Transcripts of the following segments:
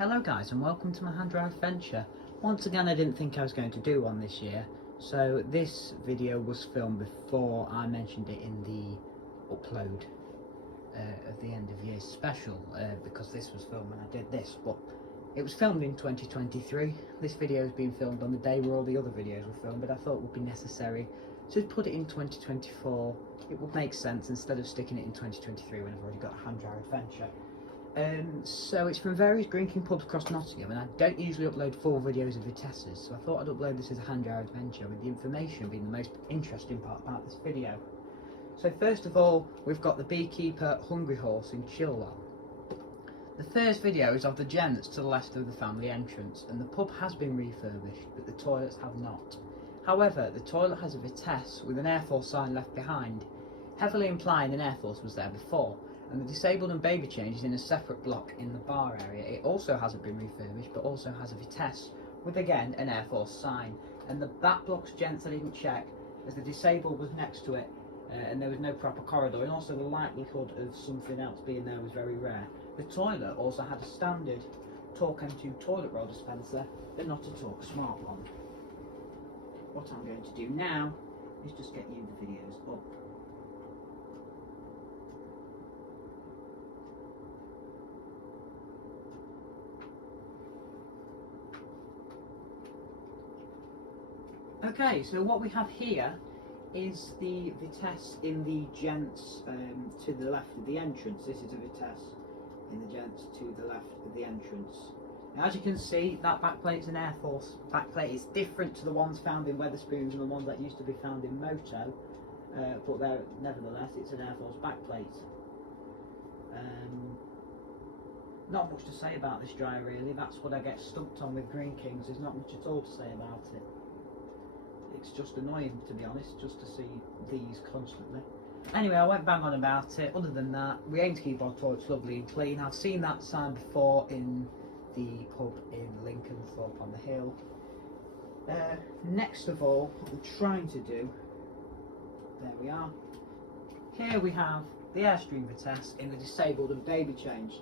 Hello guys and welcome to my hand drive adventure. Once again I didn't think I was going to do one this year, so this video was filmed before I mentioned it in the upload of the end of year special, because this was filmed when I did this, but it was filmed in 2023. This video has been filmed on the day where all the other videos were filmed, but I thought it would be necessary to put it in 2024. It would make sense instead of sticking it in 2023 when I've already got a hand drive adventure. So it's from various drinking pubs across Nottingham, and I don't usually upload full videos of Vitesses, so I thought I'd upload this as a hand drive adventure, with the information being the most interesting part about this video. So first of all, we've got the Beekeeper Hungry Horse in Chilwell. The first video is of the gents to the left of the family entrance, and the pub has been refurbished, but the toilets have not. However, the toilet has a Vitesse with an Air Force sign left behind, heavily implying an Air Force was there before, and the disabled and baby change is in a separate block in the bar area. It also hasn't been refurbished, but also has a Vitesse with again an Air Force sign. And that block's gents I didn't check, as the disabled was next to it, and there was no proper corridor, and also the likelihood of something else being there was very rare. The toilet also had a standard Talk M2 toilet roll dispenser, but not a Talk Smart one. What I'm going to do now is just get you the videos up. Okay, so what we have here is the Vitesse in the gents to the left of the entrance. This is a Vitesse in the gents to the left of the entrance. Now, as you can see, that backplate is an Air Force backplate. It's different to the ones found in Wetherspoons and the ones that used to be found in Moto, but nevertheless it's an Air Force backplate. Not much to say about this dryer really. That's what I get stumped on with Greene Kings. There's not much at all to say about it. It's just annoying, to be honest, just to see these constantly. Anyway, I won't bang on about it. Other than that, we aim to keep our toilets lovely and clean. I've seen that sign before in the pub in Lincoln, Thorpe on the Hill. Next of all, what we're trying to do, there we are. Here we have the Airstream Vitesse in the disabled and baby change,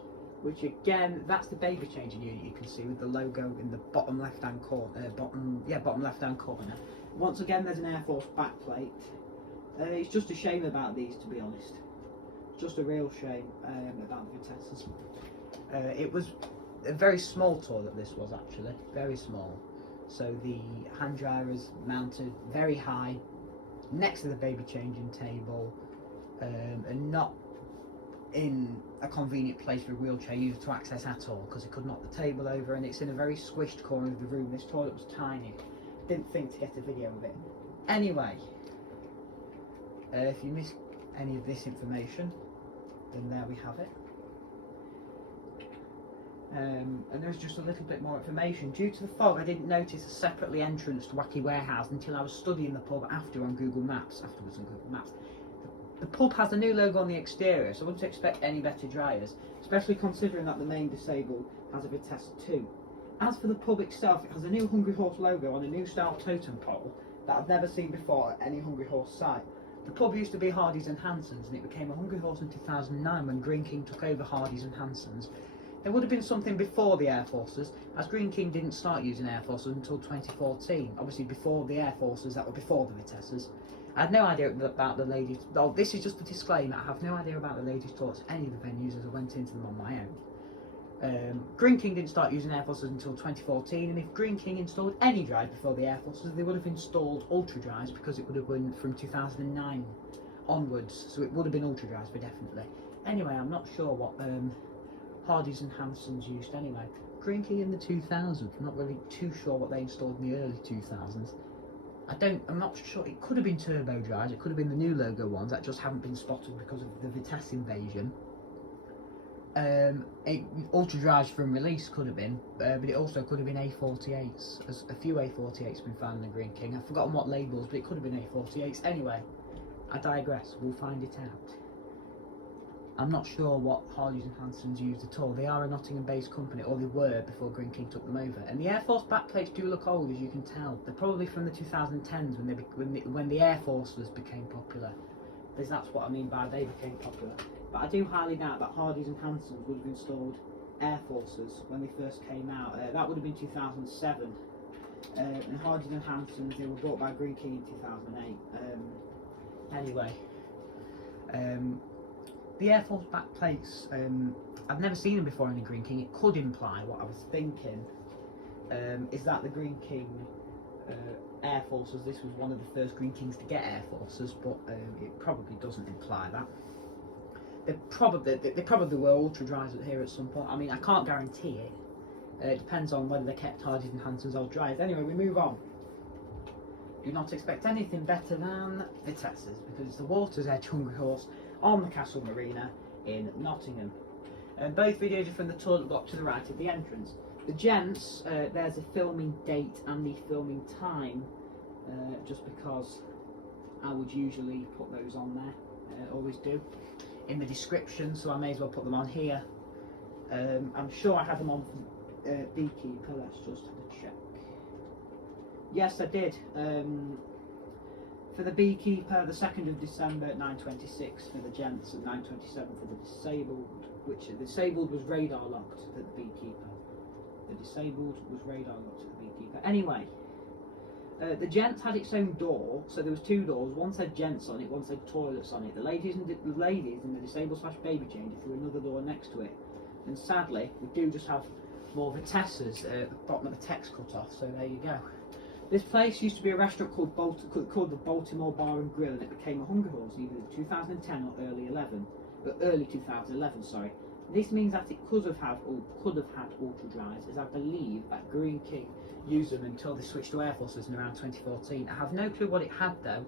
which again, that's the baby changing unit you can see with the logo in the bottom left hand corner. Bottom left hand corner. Once again, there's an Air Force backplate. It's just a shame about these, to be honest. Just a real shame about the Vitesses. It was a very small toilet, this was actually, very small. So the hand dryer is mounted very high, next to the baby changing table, and not in a convenient place for a wheelchair user to access at all, because it could knock the table over, and it's in a very squished corner of the room. This toilet was tiny. Didn't think to get a video of it. Anyway, if you missed any of this information, then there we have it. And there's just a little bit more information. Due to the fog, I didn't notice a separately entranced Wacky Warehouse until I was studying the pub afterwards on Google Maps. The pub has a new logo on the exterior, so I wouldn't expect any better dryers, especially considering that the main disabled has a Vitesse 2. As for the pub itself, it has a new Hungry Horse logo on a new style totem pole that I've never seen before at any Hungry Horse site. The pub used to be Hardy's and Hanson's, and it became a Hungry Horse in 2009 when Greene King took over Hardy's and Hanson's. There would have been something before the Air Forces, as Greene King didn't start using Air Forces until 2014, obviously before the Air Forces, that were before the Vitesses. I had no idea about the ladies. Oh, this is just a disclaimer. I have no idea about the ladies' toilets, any of the venues, as I went into them on my own. Greene King didn't start using Air Forces until 2014, and if Greene King installed any dryers before the Air Forces, they would have installed ultra dryers, because it would have been from 2009 onwards, so it would have been ultra dryers for definitely. Anyway, I'm not sure what Hardy's and Hanson's used anyway. Greene King in the 2000s, I'm not really too sure what they installed in the early 2000s. I'm not sure. It could have been turbo dryers, it could have been the new logo ones that just haven't been spotted because of the Vitesse invasion. Ultra dryers from release could have been, but it also could have been A48s. As a few A48s have been found in the Greene King. I've forgotten what labels, but it could have been A48s. Anyway, I digress. We'll find it out. I'm not sure what Hardy's and Hanson's used at all. They are a Nottingham-based company, or they were before Greene King took them over. And the Air Force backplates do look old, as you can tell. They're probably from the 2010s when the Air Forces became popular. Because that's what I mean by they became popular. But I do highly doubt that Hardy's and Hanson's would have installed Air Forces when they first came out. That would have been 2007. And Harding and Hanson's, they were bought by Greene in 2008. Anyway, the Air Force back plates, I've never seen them before in a Greene King. It could imply what I was thinking, is that the Greene King Air Forces, this was one of the first Greene Kings to get Air Forces, but it probably doesn't imply that. They probably were ultra dries here at some point. I mean, I can't guarantee it. It depends on whether they kept Harding and Hanson's old dries. Anyway, we move on. Do not expect anything better than Vitesse's, because it's the Water's Edge Hungry Horse on the Castle Marina in Nottingham. Both videos are from the toilet block to the right of the entrance. The gents, there's a filming date and the filming time, just because I would usually put those on there, always do, in the description, so I may as well put them on here. I'm sure I had them on for Beekeeper. Let's just have a check. Yes, I did. For the Beekeeper, the 2nd of December at 9:26 for the gents, and 9:27 for the disabled, which the disabled was radar locked at the Beekeeper. The disabled was radar locked at the Beekeeper. Anyway, the gents had its own door, so there was two doors. One said gents on it, one said toilets on it. The ladies and the disabled / baby changer through another door next to it. And sadly, we do just have more Vitesse's at the bottom of the text cut off. So there you go. This place used to be a restaurant called the Baltimore Bar and Grill, and it became a Hungry Horse either in 2010 or early 2011. Sorry. This means that it could have had ultra dries, as I believe that Greene King used them until they switched to Air Forces in around 2014. I have no clue what it had though.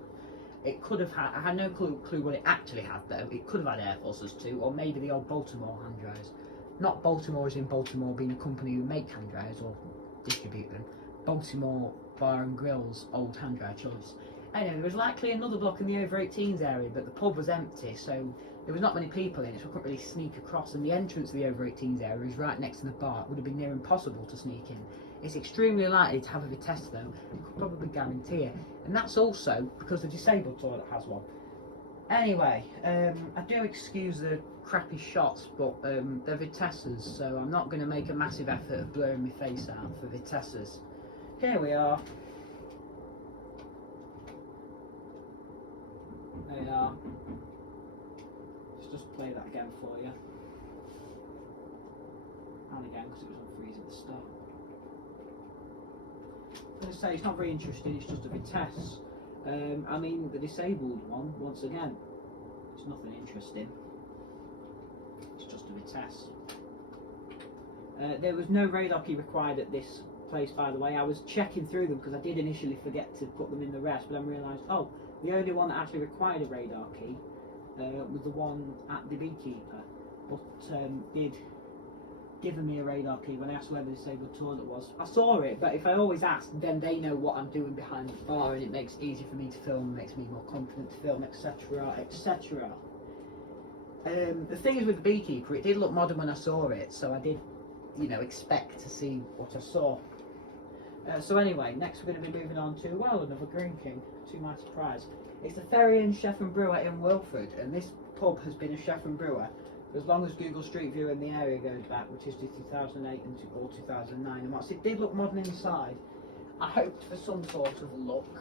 It could have had. I had no clue what it actually had though. It could have had Air Forces too, or maybe the old Baltimore hand dryers. Not Baltimore as in Baltimore being a company who make hand dryers or distribute them. Baltimore Bar and Grill's old hand dryer choice. Anyway, there was likely another block in the over 18s area, but the pub was empty, so there was not many people in it, so I couldn't really sneak across. And the entrance to the over 18s area is right next to the bar. It would have been near impossible to sneak in. It's extremely likely to have a Vitesse though. You could probably guarantee it, and that's also because the disabled toilet has one. Anyway, I do excuse the crappy shots, but they're Vitesse's, so I'm not going to make a massive effort of blurring my face out for Vitesse's. Here we are. There we are. Let's just play that again for you. And again, because it was on freeze at the start. I'm going to say it's not very interesting, it's just a Vitesse. I mean, the disabled one, once again, it's nothing interesting. It's just a Vitesse. There was no radar key required at this place, by the way. I was checking through them because I did initially forget to put them in the rest, but then realised, oh, the only one that actually required a radar key was the one at the Beekeeper, but did give me a radar key when I asked where the disabled toilet was. I saw it, but if I always ask, then they know what I'm doing behind the bar, and it makes it easier for me to film, makes me more confident to film, etc, etc. The thing is with the Beekeeper, it did look modern when I saw it, so I did, expect to see what I saw. So anyway, next we're going to be moving on to, well, another Greene King, to my surprise. It's the Ferry and Chef and Brewer in Wilford, and this pub has been a chef and brewer for as long as Google Street View in the area goes back, which is to 2008 or 2009. And whilst it did look modern inside, I hoped for some sort of look,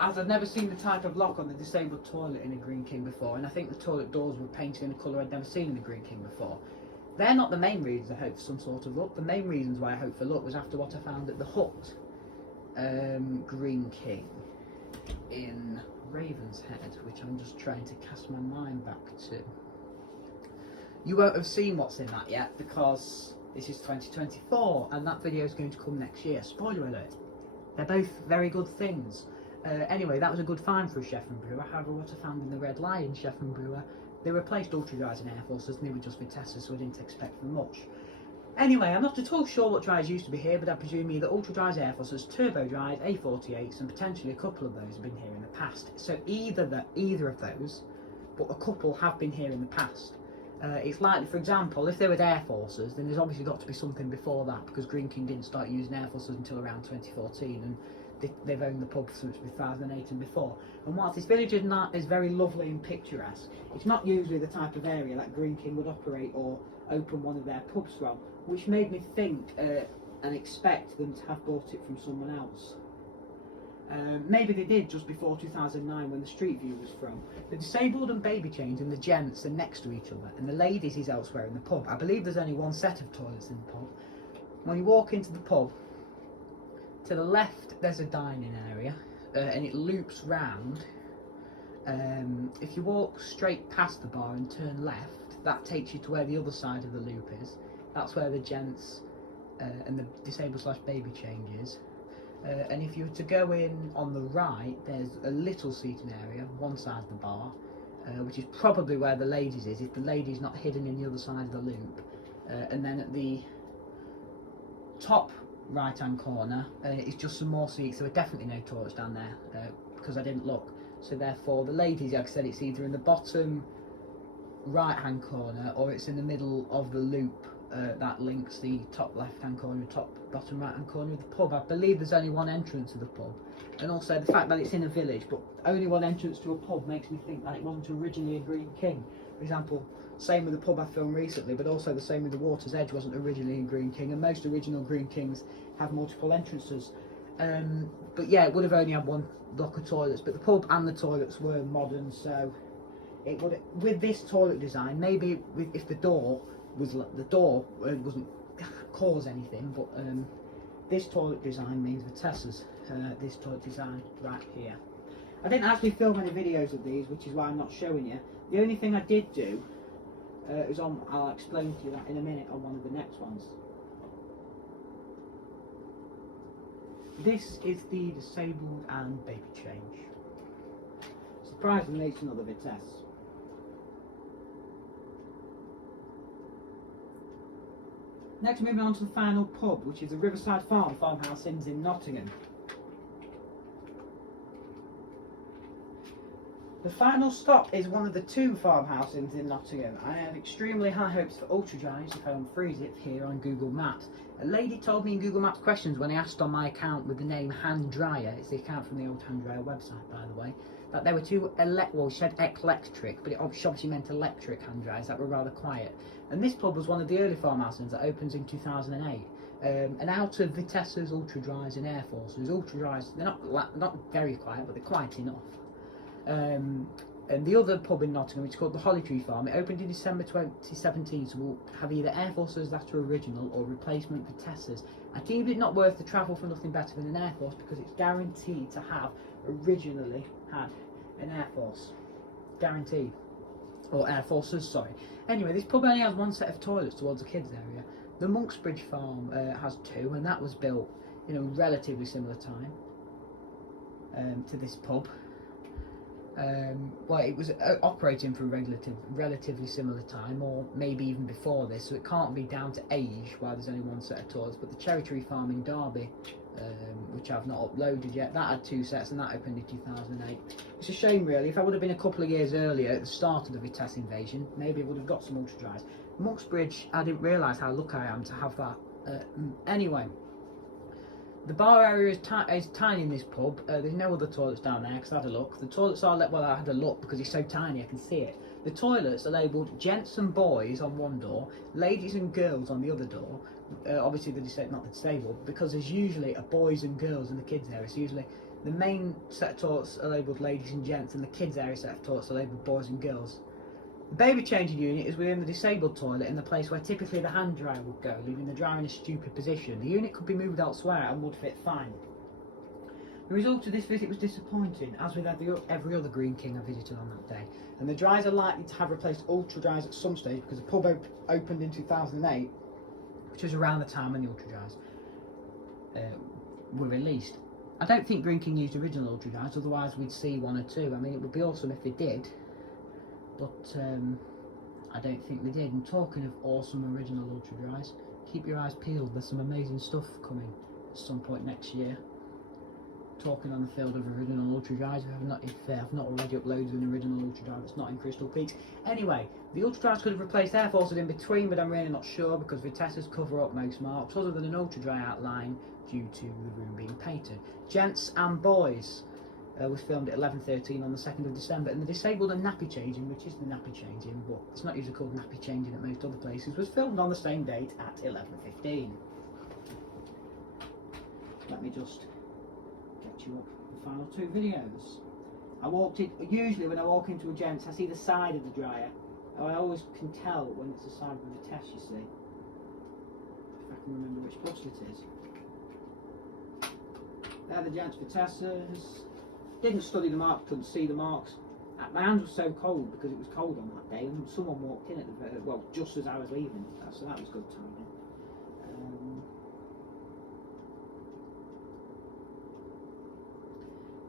as I've never seen the type of lock on the disabled toilet in a Greene King before, and I think the toilet doors were painted in a colour I'd never seen in the Greene King before. They're not the main reasons I hope for some sort of look. The main reasons why I hope for look was after what I found at the Hut Greene King in Ravenshead, which I'm just trying to cast my mind back to. You won't have seen what's in that yet because this is 2024 and that video is going to come next year. Spoiler alert. They're both very good things. Anyway, that was a good find for a chef and brewer. However, what I found in the Red Lion chef and brewer, they replaced ultra dries and Air Forces, and they were just Vitesse's, so I didn't expect them much. Anyway, I'm not at all sure what dries used to be here, but I presume either ultra dries, Air Forces, turbo dries, A48s, and potentially a couple of those have been here in the past. So either of those, but a couple have been here in the past. It's likely, for example, if they were Air Forces, then there's obviously got to be something before that, because Greene King didn't start using Air Forces until around 2014, and they've owned the pub since 2008 and before. And whilst this village is very lovely and picturesque, it's not usually the type of area that Greene King would operate or open one of their pubs from, which made me think and expect them to have bought it from someone else. Maybe they did just before 2009 when the Street View was from. The disabled and baby change and the gents are next to each other, and the ladies is elsewhere in the pub. I believe there's only one set of toilets in the pub. When you walk into the pub, to the left there's a dining area, and it loops round. If you walk straight past the bar and turn left, that takes you to where the other side of the loop is. That's where the gents and the disabled / baby change is. And if you were to go in on the right, there's a little seating area, one side of the bar, which is probably where the ladies is, if the ladies not hidden in the other side of the loop. And then at the top right hand corner is just some more seats. There were definitely no toilets down there because I didn't look. So therefore the ladies, like I said, it's either in the bottom right hand corner or it's in the middle of the loop that links the top left hand corner and top bottom right hand corner of the pub. I believe there's only one entrance to the pub, and also the fact that it's in a village but only one entrance to a pub makes me think that it wasn't originally a Greene King. For example, same with the pub I filmed recently, but also the same with the Water's Edge wasn't originally a Greene King, and most original Greene Kings have multiple entrances. But yeah, it would have only had one block of toilets, but the pub and the toilets were modern, so it would, with this toilet design, maybe if the door wasn't cause anything, but this toilet design means Vitessa's, this toilet design right here. I didn't actually film any videos of these, which is why I'm not showing you. The only thing I did do is I'll explain to you that in a minute on one of the next ones. This is the disabled and baby change. Surprisingly, it's another Vitesse. Next, moving on to the final pub, which is the Riverside Farmhouse Inns in Nottingham. The final stop is one of the 2 farmhouse inns in Nottingham. I have extremely high hopes for ultra dries if I unfreeze it here on Google Maps. A lady told me in Google Maps questions when I asked on my account with the name Hand Dryer, it's the account from the old Hand Dryer website by the way, that there were 2 well, she said electric, but it obviously meant electric hand dryers that were rather quiet. And this pub was one of the early farmhouse inns that opens in 2008. And out of Vitessa's, ultra dries and Air Forces, ultra dries, they're not very quiet, but they're quiet enough. And the other pub in Nottingham, which is called the Holly Tree Farm, it opened in December 2017, so we'll have either Air Forces that are original or replacement Vitessas. I deemed it not worth the travel for nothing better than an Air Force because it's guaranteed to have originally had an Air Force. Guaranteed. Or Air Forces, sorry. Anyway, this pub only has one set of toilets towards the kids area. The Monksbridge Farm has 2, and that was built in a relatively similar time to this pub. Well, it was operating for a relatively similar time, or maybe even before this, so it can't be down to age why there's only one set of toilets. But the Cherry Tree Farm in Derby, which I've not uploaded yet, that had 2 sets and that opened in 2008. It's a shame really. If I would have been a couple of years earlier at the start of the Vitesse invasion, maybe I would have got some ultra dries. Monksbridge, I didn't realise how lucky I am to have that. Anyway, the bar area is tiny in this pub. There's no other toilets down there because I had a look. The toilets are well, I had a look because it's so tiny I can see it. The toilets are labelled gents and boys on one door, ladies and girls on the other door. Obviously not the disabled, because there's usually a boys and girls in the kids area. So usually the main set of toilets are labelled ladies and gents, and the kids area set of toilets are labelled boys and girls. The baby changing unit is within the disabled toilet in the place where typically the hand dryer would go, leaving the dryer in a stupid position. The unit could be moved elsewhere and would fit fine. The result of this visit was disappointing, as with every other Greene King I visited on that day, and the dryers are likely to have replaced ultra dryers at some stage because the pub opened in 2008, which was around the time when the ultra dryers were released. I don't think Greene King used original ultra dryers, otherwise we'd see 1 or 2. I mean, it would be awesome if they did, but I don't think they did. And talking of awesome original ultra dries, keep your eyes peeled, there's some amazing stuff coming at some point next year. Talking on the field of original ultra dries, if I've not already uploaded an original ultra dry that's not in Crystal Peaks. Anyway, the ultra dries could have replaced Air Forces in between, but I'm really not sure because Vitessa's cover up most marks other than an ultra dry outline due to the room being painted. Gents and boys, was filmed at 11:13 on the 2nd of December, and the disabled and nappy changing, which is the nappy changing, but it's not usually called nappy changing at most other places, was filmed on the same date at 11:15. Let me just get you up the final two videos. I walked in, usually when I walk into a gents, I see the side of the dryer. I always can tell when it's the side of the test, you see. If I can remember which bottle it is. They're the gents for testers. Didn't study the marks, couldn't see the marks. My hands were so cold because it was cold on that day, and someone walked in at the well, just as I was leaving, so that was good timing.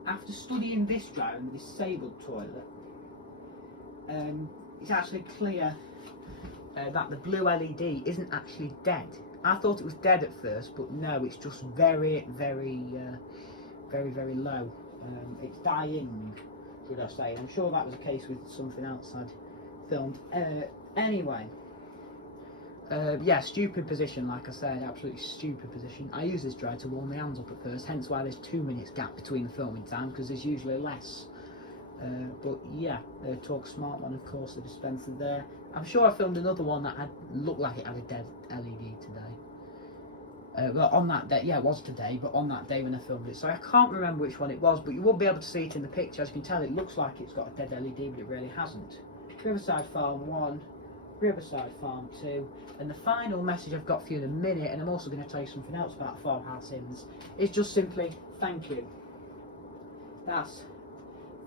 After studying this dryer and the disabled toilet, it's actually clear that the blue LED isn't actually dead. I thought it was dead at first, but no, it's just very, very low. It's dying, should I say. I'm sure that was the case with something else I'd filmed. Anyway, yeah, stupid position, like I said, absolutely stupid position. I use this dryer to warm my hands up at first, hence why there's 2 minutes gap between the filming time, because there's usually less. But yeah, Talk Smart one, of course, the dispenser there. I'm sure I filmed another one that looked like it had a dead LED today. Well, on that day, yeah, it was today, but on that day when I filmed it. So I can't remember which one it was, but you will be able to see it in the picture. As you can tell, it looks like it's got a dead LED, but it really hasn't. Riverside Farm 1, Riverside Farm 2, and the final message I've got for you in a minute, and I'm also going to tell you something else about Farmhouse Inns, is just simply thank you. That's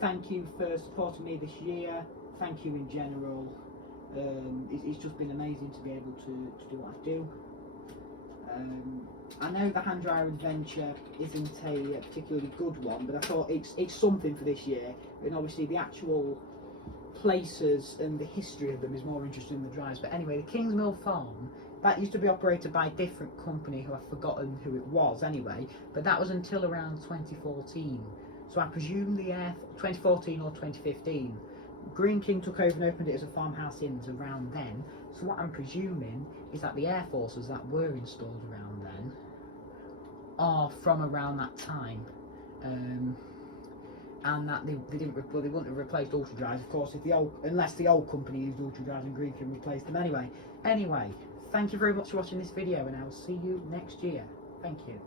thank you for supporting me this year, thank you in general. It's just been amazing to be able to do what I do. I know the hand dryer adventure isn't a particularly good one, but I thought it's something for this year, and obviously the actual places and the history of them is more interesting than the dryers. But anyway, the Kingsmill Farm, that used to be operated by a different company who I've forgotten who it was anyway, but that was until around 2014. So I presume 2014 or 2015. Greene King took over and opened it as a Farmhouse Inns around then. So what I'm presuming is that the air forces that were installed around then are from around that time, and that they wouldn't have replaced ultra dryers, of course, unless the old company used ultra dryers and Greene King replaced them anyway. Anyway, thank you very much for watching this video, and I will see you next year. Thank you.